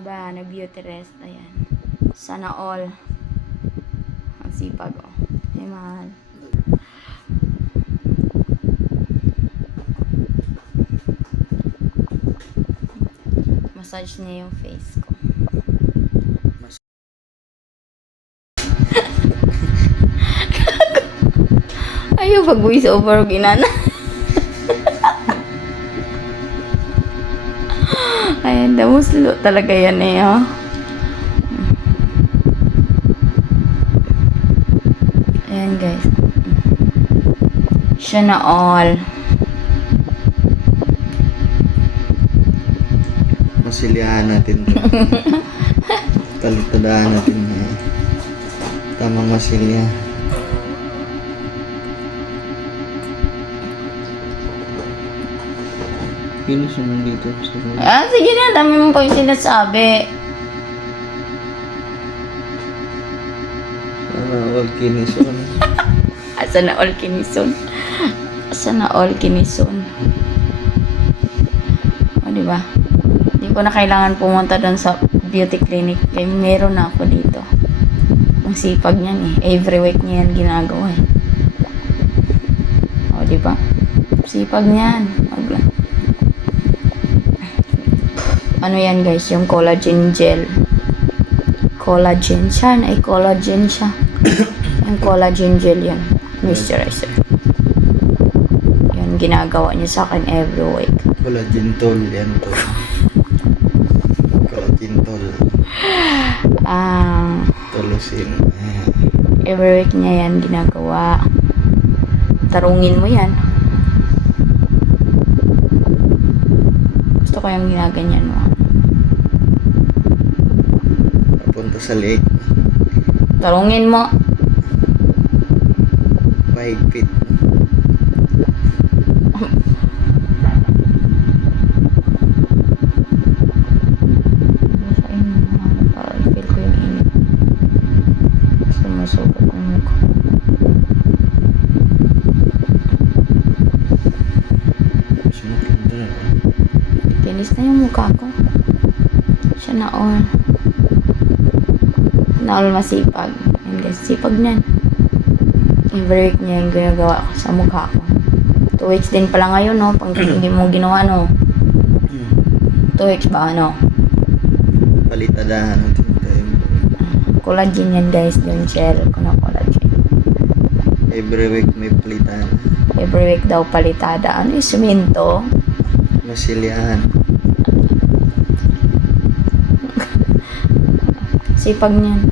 Aba, nag-beauty rest. Ayan. Sana all. Ang sipag, oh. Ay, mahal. Massage niya yung face ko. Ayaw pag voice over ginana. Ayan, damuslo talaga yan eh, oh. Ayan, guys. Siya na all. Masilihan natin to. Talitadaan natin na tamang masilya. Finish naman dito. Sige na, dami mo pa yung sinasabi. Sana all kinison. Asa na all kinison? Asa na all kinison? O, diba? Hindi ko na kailangan pumunta doon sa beauty clinic. Kaya meron na ako dito. Ang sipag niyan eh. Every week niya yan ginagawa eh. O, diba? Sipag niyan. Ano yan guys? Yung collagen gel. Collagen siya. Ay, collagen siya. Yung collagen gel yan. Moisturizer. Yan, ginagawa niya sa akin every week. Collagen tol yan to. Collagen tol. Tolusin. Every week niya yan ginagawa. Tarungin mo yan. Gusto ko yung ginaganyan mo. Punta sa lake. Tarungin mo. 5 feet. Para i-feel ko yung init. Sumusugat ang mukha. Kinis na yung mukha ko. Siya na all. Na all masipag. And guys, sipag niyan. Every week niya yung ginagawa ko sa mukha ko. 2 weeks din pala ngayon, no? Pag hindi mo ginawa, no? 2 weeks ba, ano? Palitadahan natin tayo. Collagen yan, guys. Yung gel ko na collagen. Every week may palitan. Every week daw palitada. Ano yung suminto? Masilihan. Sipag niyan.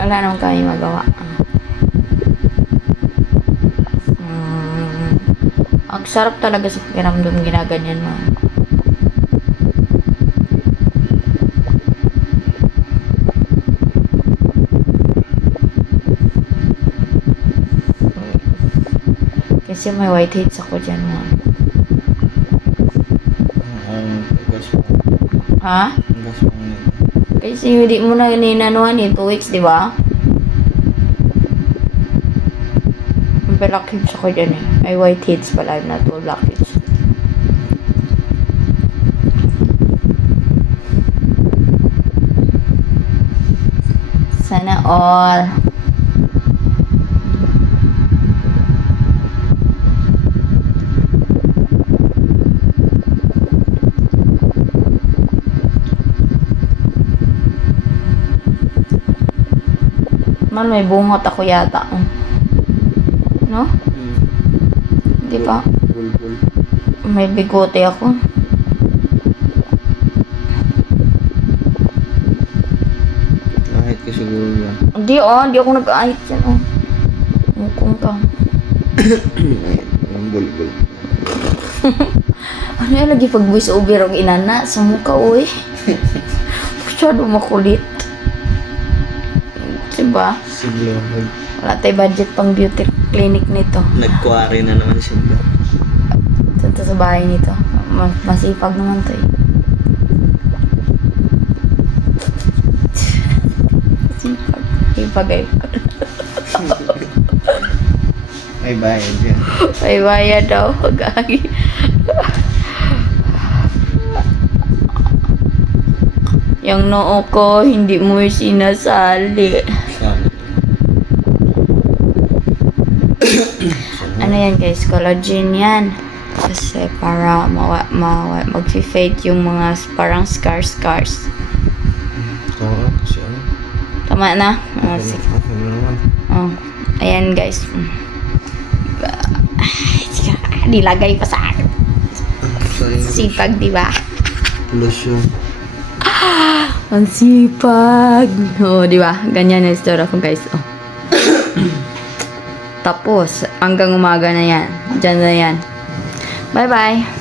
Wala naman kami magawa. Ang sarap talaga sa pakiramdam ginaganyan mo. Kasi may whiteheads ako dyan mo. Ang gas mo. Ha? Ang gas mo nito. Kasi hindi mo na ninanuhan eh. 2 weeks, di ba? May blackheads ako dyan eh. May whiteheads pala. Not all blackheads. Sana all. Man, may bungot ako yata. No? Di ba? Bulbul. May bigote ako. Kahit ka siguro yan. Hindi di ako nag-ahit yan Mukong ka. Ang bulbul. Ano yan lagi pag voice over ang inana sa mukha, uy. Masyado makulit. Diba? Siglo. Wala tayo budget pang beauty clinic nito. Nag-quarry na naman siglo. Dito sa bahay nito. Masipag naman to eh. Masipag. Ipagay ko. May bayad yan. May bayad daw. Gagi. Yung noo ko, hindi mo sinasali. Ano yan guys? Collagen yan. Kasi para mag-fade yung mga parang scars. Oo, kasi ano. Tama na? Sige. Okay na naman. Oh. Ayan guys. Nilagay pa sa akin. Sipag, di ba? Lotion. Ang sipag. Oh, di ba? Ganyan na istora ko guys. Oh. Tapos, hanggang umaga na yan. Diyan na yan. Bye-bye.